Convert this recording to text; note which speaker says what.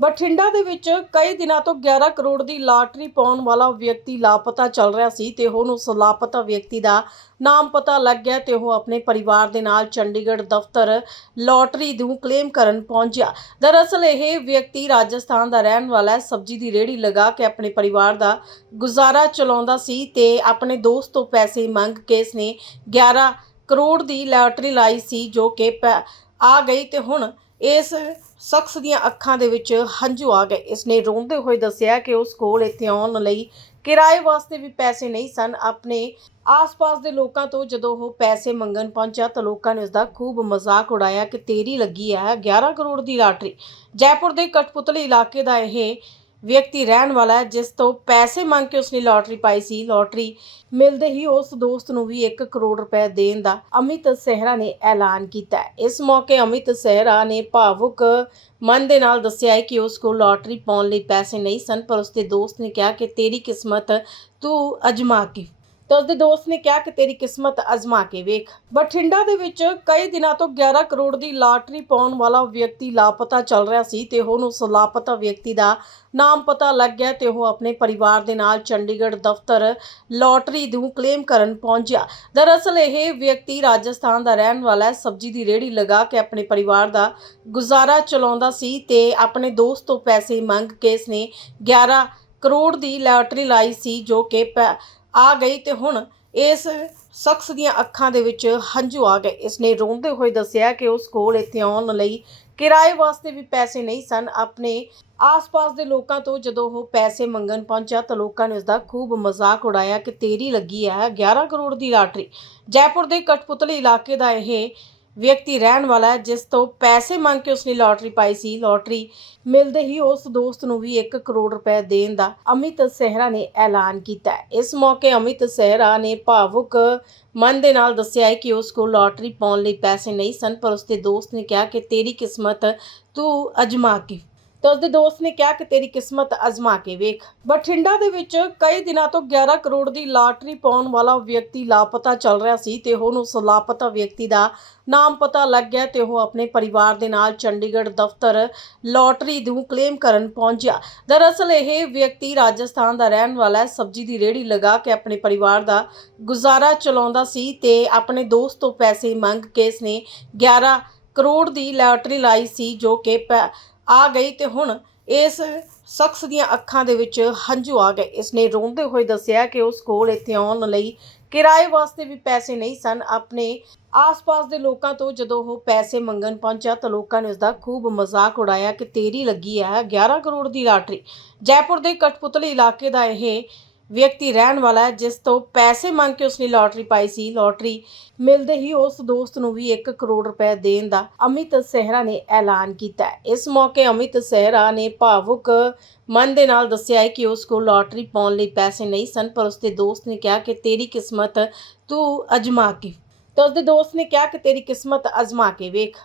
Speaker 1: ਬਠਿੰਡਾ ਦੇ ਵਿੱਚ ਕਈ ਦਿਨਾਂ ਤੋਂ 11 ਕਰੋੜ ਦੀ ਲਾਟਰੀ ਪਾਉਣ ਵਾਲਾ ਵਿਅਕਤੀ ਲਾਪਤਾ ਚੱਲ ਰਿਹਾ ਸੀ ਤੇ ਹੁਣ ਉਸ ਲਾਪਤਾ ਵਿਅਕਤੀ ਦਾ ਨਾਮ ਪਤਾ ਲੱਗ ਗਿਆ ਤੇ ਉਹ ਆਪਣੇ ਪਰਿਵਾਰ ਦੇ ਨਾਲ ਚੰਡੀਗੜ੍ਹ ਦਫ਼ਤਰ ਲਾਟਰੀ ਨੂੰ ਕਲੇਮ ਕਰਨ ਪਹੁੰਚਿਆ। ਦਰਅਸਲ ਇਹ ਵਿਅਕਤੀ ਰਾਜਸਥਾਨ ਦਾ ਰਹਿਣ ਵਾਲਾ ਹੈ। ਸਬਜ਼ੀ ਦੀ ਰੇਹੜੀ ਲਗਾ ਕੇ ਆਪਣੇ ਪਰਿਵਾਰ ਦਾ ਗੁਜ਼ਾਰਾ ਚਲਾਉਂਦਾ ਸੀ ਤੇ ਆਪਣੇ ਦੋਸਤ ਤੋਂ ਪੈਸੇ ਮੰਗ ਕੇ ਇਸਨੇ 11 ਕਰੋੜ ਦੀ ਲਾਟਰੀ ਲਾਈ ਸੀ ਜੋ ਕਿ ਪੈ- ਆ ਗਈ ਤੇ ਹੁਣ ਇਸ ਸ਼ਖਸ ਦੀਆਂ ਅੱਖਾਂ ਦੇ ਵਿੱਚ ਹੰਝੂ ਆ ਗਏ। ਇਸਨੇ ਰੋਂਦੇ ਹੋਏ ਦੱਸਿਆ ਕਿ ਉਸ ਕੋਲ ਇੱਥੇ ਆਉਣ ਲਈ ਕਿਰਾਏ ਵਾਸਤੇ ਵੀ ਪੈਸੇ ਨਹੀਂ ਸਨ। ਆਪਣੇ ਆਸ-ਪਾਸ ਦੇ ਲੋਕਾਂ ਤੋਂ ਜਦੋਂ ਉਹ ਪੈਸੇ ਮੰਗਣ ਪਹੁੰਚਿਆ ਤਾਂ ਲੋਕਾਂ ਨੇ ਉਸ ਦਾ ਖੂਬ ਮਜ਼ਾਕ ਉਡਾਇਆ ਕਿ ਤੇਰੀ ਲੱਗੀ ਹੈ 11 ਕਰੋੜ ਦੀ ਲਾਟਰੀ। ਜੈਪੁਰ ਦੇ ਕਠਪੁਤਲੀ ਇਲਾਕੇ ਦਾ ਇਹ ਵਿਅਕਤੀ ਰਹਿਣ ਵਾਲਾ ਹੈ, ਜਿਸ ਤੋਂ ਪੈਸੇ ਮੰਗ ਕੇ ਉਸਨੇ ਲਾਟਰੀ ਪਾਈ ਸੀ। ਲਾਟਰੀ ਮਿਲਦੇ ਹੀ ਉਸ ਦੋਸਤ ਨੂੰ ਵੀ 1 ਕਰੋੜ ਰੁਪਏ ਦੇਣ ਦਾ ਅਮਿਤ ਸਹਿਰਾ ਨੇ ਐਲਾਨ ਕੀਤਾ ਇਸ ਮੌਕੇ ਅਮਿਤ ਸਹਿਰਾ ਨੇ ਭਾਵੁਕ ਮਨ ਦੇ ਨਾਲ ਦੱਸਿਆ ਹੈ ਕਿ ਉਸ ਕੋਲ ਲਾਟਰੀ ਪਾਉਣ ਲਈ ਪੈਸੇ ਨਹੀਂ ਸਨ, ਪਰ ਉਸਦੇ ਦੋਸਤ ਨੇ ਕਿਹਾ ਕਿ ਤੇਰੀ ਕਿਸਮਤ ਤੂੰ ਅਜਮਾ ਕੇ ਤਾਂ ਉਸਦੇ ਦੋਸਤ ਨੇ ਕਿਹਾ ਕਿ ਤੇਰੀ ਕਿਸਮਤ ਅਜ਼ਮਾ ਕੇ ਵੇਖ। ਬਠਿੰਡਾ ਦੇ ਵਿੱਚ ਕਈ ਦਿਨਾਂ ਤੋਂ 11 ਕਰੋੜ ਦੀ ਲਾਟਰੀ ਪਾਉਣ ਵਾਲਾ ਵਿਅਕਤੀ ਲਾਪਤਾ ਚੱਲ ਰਿਹਾ ਸੀ ਤੇ ਹੁਣ ਉਸ ਲਾਪਤਾ ਵਿਅਕਤੀ ਦਾ ਨਾਮ ਪਤਾ ਲੱਗ ਗਿਆ ਤੇ ਉਹ ਆਪਣੇ ਪਰਿਵਾਰ ਦੇ ਨਾਲ ਚੰਡੀਗੜ੍ਹ ਦਫ਼ਤਰ ਲਾਟਰੀ ਨੂੰ ਕਲੇਮ ਕਰਨ ਪਹੁੰਚਿਆ। ਦਰਅਸਲ ਇਹ ਵਿਅਕਤੀ ਰਾਜਸਥਾਨ ਦਾ ਰਹਿਣ ਵਾਲਾ ਹੈ, ਸਬਜ਼ੀ ਦੀ ਰੇਹੜੀ ਲਗਾ ਕੇ ਆਪਣੇ ਪਰਿਵਾਰ ਦਾ ਗੁਜ਼ਾਰਾ ਚਲਾਉਂਦਾ ਸੀ ਤੇ ਆਪਣੇ ਦੋਸਤ ਤੋਂ ਪੈਸੇ ਮੰਗ ਕੇ ਇਸਨੇ 11 ਕਰੋੜ ਦੀ ਲਾਟਰੀ ਲਾਈ ਸੀ ਜੋ ਕਿ ਪੈ- ਆ ਗਈ ਤੇ ਹੁਣ ਇਸ ਸ਼ਖਸ ਦੀਆਂ ਅੱਖਾਂ ਦੇ ਵਿੱਚ ਹੰਝੂ ਆ ਗਏ। ਇਸਨੇ ਰੋਂਦੇ ਹੋਏ ਦੱਸਿਆ ਕਿ ਉਸ ਕੋਲ ਇੱਥੇ ਆਉਣ ਲਈ ਕਿਰਾਏ ਵਾਸਤੇ ਵੀ ਪੈਸੇ ਨਹੀਂ ਸਨ। ਆਪਣੇ ਆਸ-ਪਾਸ ਦੇ ਲੋਕਾਂ ਤੋਂ ਜਦੋਂ ਉਹ ਪੈਸੇ ਮੰਗਣ ਪਹੁੰਚਿਆ ਤਾਂ ਲੋਕਾਂ ਨੇ ਉਸ ਦਾ ਖੂਬ ਮਜ਼ਾਕ ਉਡਾਇਆ ਕਿ ਤੇਰੀ ਲੱਗੀ ਹੈ 11 ਕਰੋੜ ਦੀ ਲਾਟਰੀ। ਜੈਪੁਰ ਦੇ ਕਠਪੁਤਲੀ ਇਲਾਕੇ ਦਾ ਇਹ ਵਿਅਕਤੀ ਰਹਿਣ ਵਾਲਾ ਹੈ, ਜਿਸ ਤੋਂ ਪੈਸੇ ਮੰਗ ਕੇ ਉਸਨੇ ਲਾਟਰੀ ਪਾਈ ਸੀ। ਲਾਟਰੀ ਮਿਲਦੇ ਹੀ ਉਸ ਦੋਸਤ ਨੂੰ ਵੀ 1 ਕਰੋੜ ਰੁਪਏ ਦੇਣ ਦਾ ਅਮਿਤ ਸਹਿਰਾ ਨੇ ਐਲਾਨ ਕੀਤਾ ਇਸ ਮੌਕੇ ਅਮਿਤ ਸਹਿਰਾ ਨੇ ਭਾਵੁਕ ਮਨ ਦੇ ਨਾਲ ਦੱਸਿਆ ਹੈ ਕਿ ਉਸ ਕੋਲ ਲਾਟਰੀ ਪਾਉਣ ਲਈ ਪੈਸੇ ਨਹੀਂ ਸਨ, ਪਰ ਉਸਦੇ ਦੋਸਤ ਨੇ ਕਿਹਾ ਕਿ ਤੇਰੀ ਕਿਸਮਤ ਤੂੰ ਅਜਮਾ ਕੇ ਤਾਂ ਉਸਦੇ ਦੋਸਤ ਨੇ ਕਿਹਾ ਕਿ ਤੇਰੀ ਕਿਸਮਤ ਅਜ਼ਮਾ ਕੇ ਵੇਖ। ਬਠਿੰਡਾ ਦੇ ਵਿੱਚ ਕਈ ਦਿਨਾਂ ਤੋਂ 11 ਕਰੋੜ ਦੀ ਲਾਟਰੀ ਪਾਉਣ ਵਾਲਾ ਵਿਅਕਤੀ ਲਾਪਤਾ ਚੱਲ ਰਿਹਾ ਸੀ ਤੇ ਹੁਣ ਉਸ ਲਾਪਤਾ ਵਿਅਕਤੀ ਦਾ ਨਾਮ ਪਤਾ ਲੱਗ ਗਿਆ ਤੇ ਉਹ ਆਪਣੇ ਪਰਿਵਾਰ ਦੇ ਨਾਲ ਚੰਡੀਗੜ੍ਹ ਦਫ਼ਤਰ ਲਾਟਰੀ ਨੂੰ ਕਲੇਮ ਕਰਨ ਪਹੁੰਚਿਆ। ਦਰਅਸਲ ਇਹ ਵਿਅਕਤੀ ਰਾਜਸਥਾਨ ਦਾ ਰਹਿਣ ਵਾਲਾ ਹੈ। ਸਬਜ਼ੀ ਦੀ ਰੇਹੜੀ ਲਗਾ ਕੇ ਆਪਣੇ ਪਰਿਵਾਰ ਦਾ ਗੁਜ਼ਾਰਾ ਚਲਾਉਂਦਾ ਸੀ ਤੇ ਆਪਣੇ ਦੋਸਤ ਤੋਂ ਪੈਸੇ ਮੰਗ ਕੇ ਇਸਨੇ 11 ਕਰੋੜ ਦੀ ਲਾਟਰੀ ਲਾਈ ਸੀ ਜੋ ਕਿ ਪੈ- ਆ ਗਈ ਤੇ ਹੁਣ ਇਸ ਸ਼ਖਸ ਦੀਆਂ ਅੱਖਾਂ ਦੇ ਵਿੱਚ ਹੰਝੂ ਆ ਗਏ। ਇਸਨੇ ਰੋਂਦੇ ਹੋਏ ਦੱਸਿਆ ਕਿ ਉਸ ਕੋਲ ਇੱਥੇ ਆਉਣ ਲਈ ਕਿਰਾਏ ਵਾਸਤੇ ਵੀ ਪੈਸੇ ਨਹੀਂ ਸਨ। ਆਪਣੇ ਆਸ-ਪਾਸ ਦੇ ਲੋਕਾਂ ਤੋਂ ਜਦੋਂ ਉਹ ਪੈਸੇ ਮੰਗਣ ਪਹੁੰਚਿਆ ਤਾਂ ਲੋਕਾਂ ਨੇ ਉਸ ਦਾ ਖੂਬ ਮਜ਼ਾਕ ਉਡਾਇਆ ਕਿ ਤੇਰੀ ਲੱਗੀ ਹੈ 11 ਕਰੋੜ ਦੀ ਲਾਟਰੀ। ਜੈਪੁਰ ਦੇ ਕਠਪੁਤਲੀ ਇਲਾਕੇ ਦਾ ਇਹ ਵਿਅਕਤੀ ਰਹਿਣ ਵਾਲਾ ਹੈ, ਜਿਸ ਤੋਂ ਪੈਸੇ ਮੰਗ ਕੇ ਉਸਨੇ ਲਾਟਰੀ ਪਾਈ ਸੀ। ਲਾਟਰੀ ਮਿਲਦੇ ਹੀ ਉਸ ਦੋਸਤ ਨੂੰ ਵੀ 1 ਕਰੋੜ ਰੁਪਏ ਦੇਣ ਦਾ ਅਮਿਤ ਸਹਿਰਾ ਨੇ ਐਲਾਨ ਕੀਤਾ ਇਸ ਮੌਕੇ ਅਮਿਤ ਸਹਿਰਾ ਨੇ ਭਾਵੁਕ ਮਨ ਦੇ ਨਾਲ ਦੱਸਿਆ ਹੈ ਕਿ ਉਸ ਕੋਲ ਲਾਟਰੀ ਪਾਉਣ ਲਈ ਪੈਸੇ ਨਹੀਂ ਸਨ, ਪਰ ਉਸਦੇ ਦੋਸਤ ਨੇ ਕਿਹਾ ਕਿ ਤੇਰੀ ਕਿਸਮਤ ਤੂੰ ਅਜਮਾ ਕੇ ਤਾਂ ਉਸਦੇ ਦੋਸਤ ਨੇ ਕਿਹਾ ਕਿ ਤੇਰੀ ਕਿਸਮਤ ਅਜ਼ਮਾ ਕੇ ਵੇਖ।